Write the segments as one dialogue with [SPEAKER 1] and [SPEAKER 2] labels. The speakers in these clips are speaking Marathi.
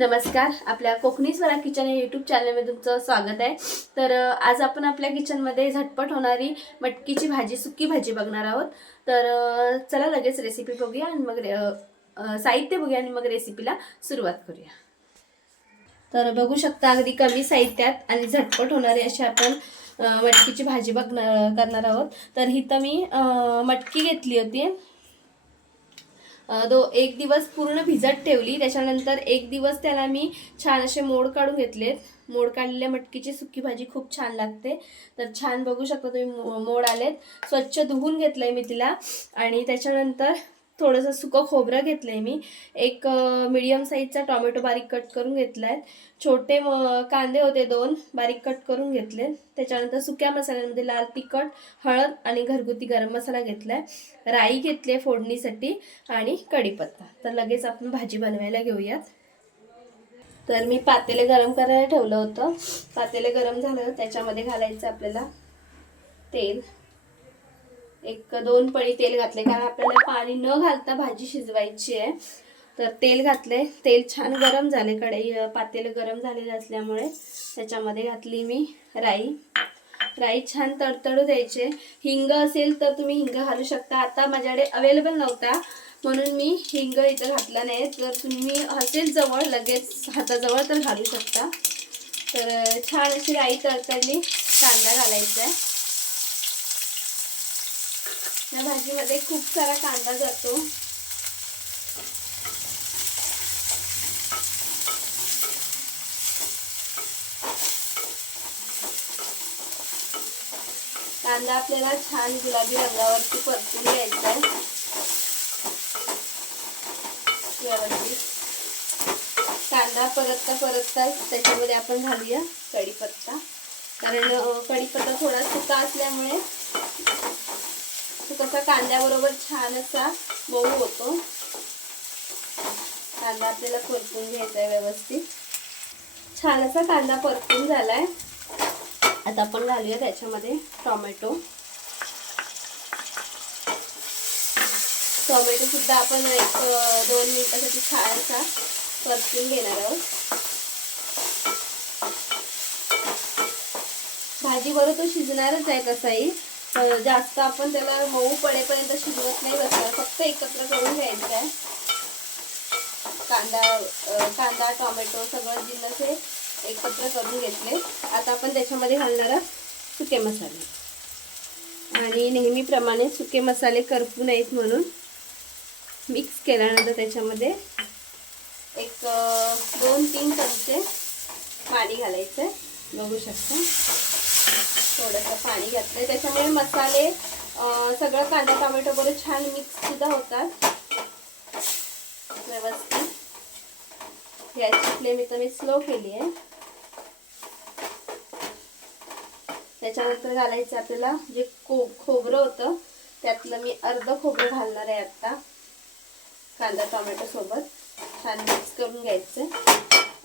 [SPEAKER 1] नमस्कार आपल्या कोकणी स्वरा किचन या यूट्यूब चॅनलमध्ये तुमचं स्वागत आहे. तर आज आपण आपल्या किचनमध्ये झटपट होणारी मटकीची भाजी सुकी भाजी बघणार आहोत. तर चला लगेच रेसिपी बघूया आणि मग रे- साहित्य बघूया आणि मग रेसिपीला सुरुवात करूया. तर बघू शकता अगदी कमी साहित्यात आणि झटपट होणारी अशी आपण मटकीची भाजी बघणार करणार आहोत. तर इथं मी मटकी घेतली होती. दो एक दिवस पूर्ण भिजत ठेवली. त्याच्यानंतर एक दिवस त्याला मी छान असे मोड काढून घेतलेत. मोड काढलेल्या मटकीची सुकी भाजी खूप छान लागते. तर छान बघू शकता तुम्ही मो- मोड आलेत. स्वच्छ धुवून घेतलंय मी तिला. आणि त्याच्यानंतर थोडंसं सुकं खोबरं घेतलंय मी. एक मिडियम साईजचा टोमॅटो बारीक कट करून घेतलाय. छोटे कांदे होते दोन बारीक कट करून घेतले. त्याच्यानंतर सुक्या मसाल्यांमध्ये लाल तिखट हळद आणि घरगुती गरम मसाला घेतलाय. राई घेतली आहे फोडणीसाठी आणि कढीपत्ता. तर लगेच आपण भाजी बनवायला घेऊयात. तर मी पातेले गरम करायला ठेवलं होतं. पातेले गरम झालं त्याच्यामध्ये घालायचं आपल्याला तेल. एक दोन पळी तेल घातले कारण आपल्याला पाणी न घालता भाजी शिजवायची आहे. तर तेल घातले तेल छान गरम झाले कढई पातेल गरम झालेले असल्यामुळे. त्याच्यामध्ये घातली मी राई. राई छान तडतडू द्यायचे. हिंग असेल तर तुम्ही हिंग घालू शकता. आता माझ्याकडे अवेलेबल नव्हता. म्हणून मी हिंग इथं घातला नाही. तर तुम्ही असेल जवळ लगेच हाताजवळ तर घालू शकता. तर छान अशी राई तडतडली. कांदा घालायचा आहे. या भाजीमध्ये खूप सारा कांदा जातो. कांदा आपल्याला छान गुलाबी रंगावरती परतून घ्यायचा आहे. व्यवस्थित कांदा परतता परतता त्याच्यामध्ये आपण घालूया कढीपत्ता. कारण कढीपत्ता थोडा सुका असल्यामुळे कसा कांद्याबरोबर छान असा मऊ होतो. कांदा आपल्याला परतून घ्यायचा आहे व्यवस्थित. छान असा कांदा परतून झालाय. आता आपण घालूया त्याच्यामध्ये टोमॅटो. टोमॅटो सुद्धा आपण एक दोन मिनिटासाठी छान असा परतून घेणार आहोत. भाजी बरोबर तो शिजणारच आहे कसाही. जास्त आपण त्याला मऊ पडेपर्यंत शिजवत नाही बसणार. फक्त एकत्र करून घ्यायचं आहे. कांदा कांदा टोमॅटो सगळं जिन्नस हे एकत्र करून घेतले. आता आपण त्याच्यामध्ये घालणार सुके मसाले. आणि नेहमीप्रमाणे सुके मसाले करपू नयेत म्हणून मिक्स केल्यानंतर त्याच्यामध्ये एक दोन तीन चमचे पाणी घालायचं आहे बघू शकता. थोडंसं पाणी घातलं त्याच्यामुळे मसाले सगळं कांदा टोमॅटो बरोबर छान मिक्स सुद्धा होतात. व्यवस्थित. गॅसची फ्लेम इथं मी स्लो केली आहे त्याच्यानंतर घालायचं आपल्याला जे को खोबरं होतं त्यातलं मी अर्ध खोबरं घालणार आहे आता. कांदा टोमॅटो सोबत. छान मिक्स करून घ्यायचं.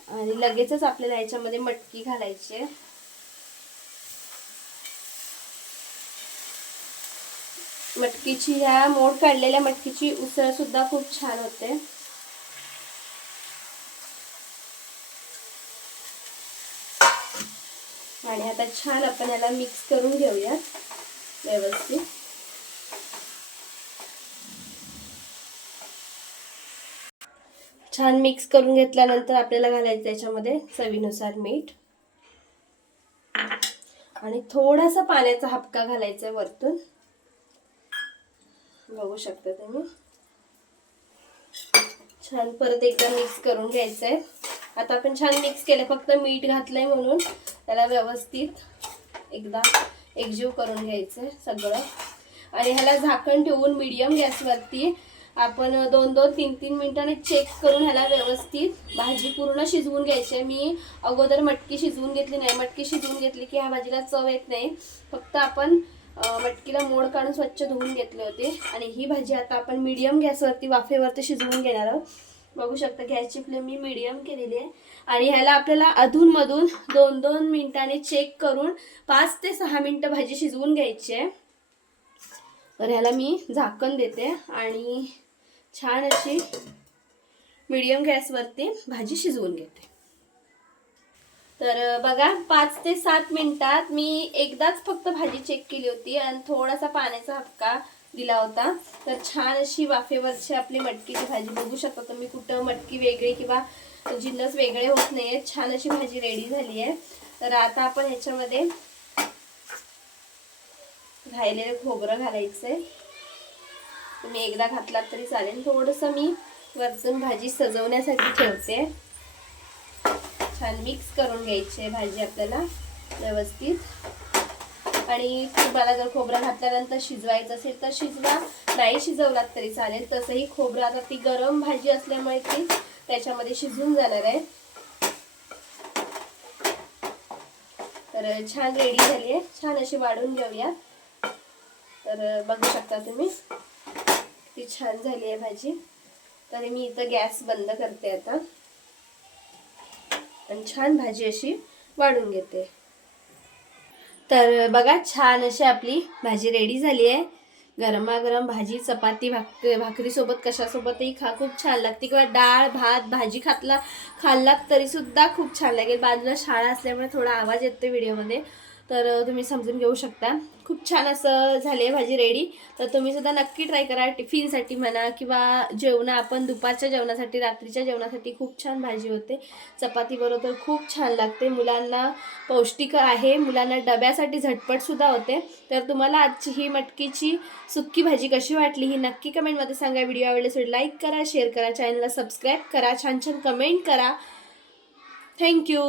[SPEAKER 1] आणि लगेचच आपल्याला याच्यामध्ये मटकी घालायची आहे. मटकीची ह्या मोड काढलेल्या मटकीची उसळ सुद्धा खूप छान होते. आणि आता छान आपण याला मिक्स करून घेऊयात व्यवस्थित. छान मिक्स करून घेतल्यानंतर आपल्याला घालायचं त्याच्यामध्ये चवीनुसार मीठ. आणि थोडासा पाण्याचा हपका घालायचा आहे वरतून. बघू शकता तुम्ही. छान परत एकदा मिक्स करून घ्यायचं आहे आता आपण छान मिक्स केलं फक्त मीठ घातलंय म्हणून. त्याला व्यवस्थित एकदा एकजीव करून घ्यायचं आहे सगळं. आणि ह्याला झाकण ठेवून मीडियम गॅसवरती आपण दोन दोन तीन तीन मिनिटांनी चेक करून ह्याला व्यवस्थित भाजी पूर्ण शिजवून घ्यायची. आहे मी अगोदर मटकी शिजवून घेतली नाही. मटकी शिजवून घेतली की ह्या भाजीला चव येत नाही. फक्त आपण मटकीला मोड काढून स्वच्छ धुवून घेतले होते. आणि ही भाजी आता आपण मीडियम गॅसवरती वाफेवरती शिजवून घेणार आहोत. बघू शकता गॅसची फ्लेम मी मीडियम केलेली आहे. आणि ह्याला आपल्याला अधूनमधून दोन दोन मिनिटांनी चेक करून पाच ते सहा मिनटं भाजी शिजवून घ्यायची आहे. तर ह्याला मी झाकण देते आणि छान अशी मीडियम गॅसवरती भाजी शिजवून घेते. तर बघा पाच ते सात मिनिटात मी एकदाच फक्त भाजी चेक केली होती आणि थोडासा पाण्याचा हक्का दिला होता. तर छान अशी वाफेवरची आपली मटकीची भाजी. बघू शकता तुम्ही कुठं मटकी वेगळी किंवा जिन्नस वेगळे होत नाही आहेत छान अशी भाजी रेडी झाली आहे. तर आता आपण ह्याच्यामध्ये राहिलेलं खोबरं घालायचंय. तुम्ही एकदा घातलात तरी चालेल. थोडंसं मी वरतून भाजी सजवण्यासाठी ठेवते. छान मिक्स करून घ्यायची आहे भाजी आपल्याला व्यवस्थित. आणि तुम्हाला जर खोबरं घातल्यानंतर शिजवायचं असेल तर शिजवा. नाही शिजवलात तरी चालेल तसंही खोबरं आता ती गरम भाजी असल्यामुळे ती त्याच्यामध्ये शिजून जाणार आहे. तर छान रेडी झाली आहे. छान अशी वाढून घेऊया. तर बघू शकता तुम्ही ती छान झाली आहे भाजी. तर मी इथं गॅस बंद करते आता. आणि छान भाजी अशी वाढून घेते. तर बघा छान अशी आपली भाजी रेडी झाली आहे. गरमागरम भाजी चपाती भाक भाकरीसोबत कशासोबतही खा. खूप छान लागते. किंवा डाळ भात भाजी खातला खाल्लात तरीसुद्धा खूप छान लागेल. बाजूला शाळा असल्यामुळे थोडा आवाज येतो व्हिडिओमध्ये तर तुम्ही समजून घेऊ शकता. खूप छान असं झाले आहे भाजी रेडी. तर तुम्ही सुद्धा नक्की ट्राय करा टिफिनसाठी म्हणा किंवा जेवणा आपण दुपारच्या जेवणासाठी रात्रीच्या जेवणासाठी खूप छान भाजी होते. चपातीबरोबर खूप छान लागते. मुलांना पौष्टिक आहे. मुलांना डब्यासाठी झटपटसुद्धा होते. तर तुम्हाला आजची ही मटकीची सुक्की भाजी कशी वाटली ही नक्की कमेंटमध्ये सांगा. व्हिडिओ आवडल्यास लाईक करा शेअर करा चॅनलला सबस्क्राईब करा छान छान कमेंट करा. थँक्यू.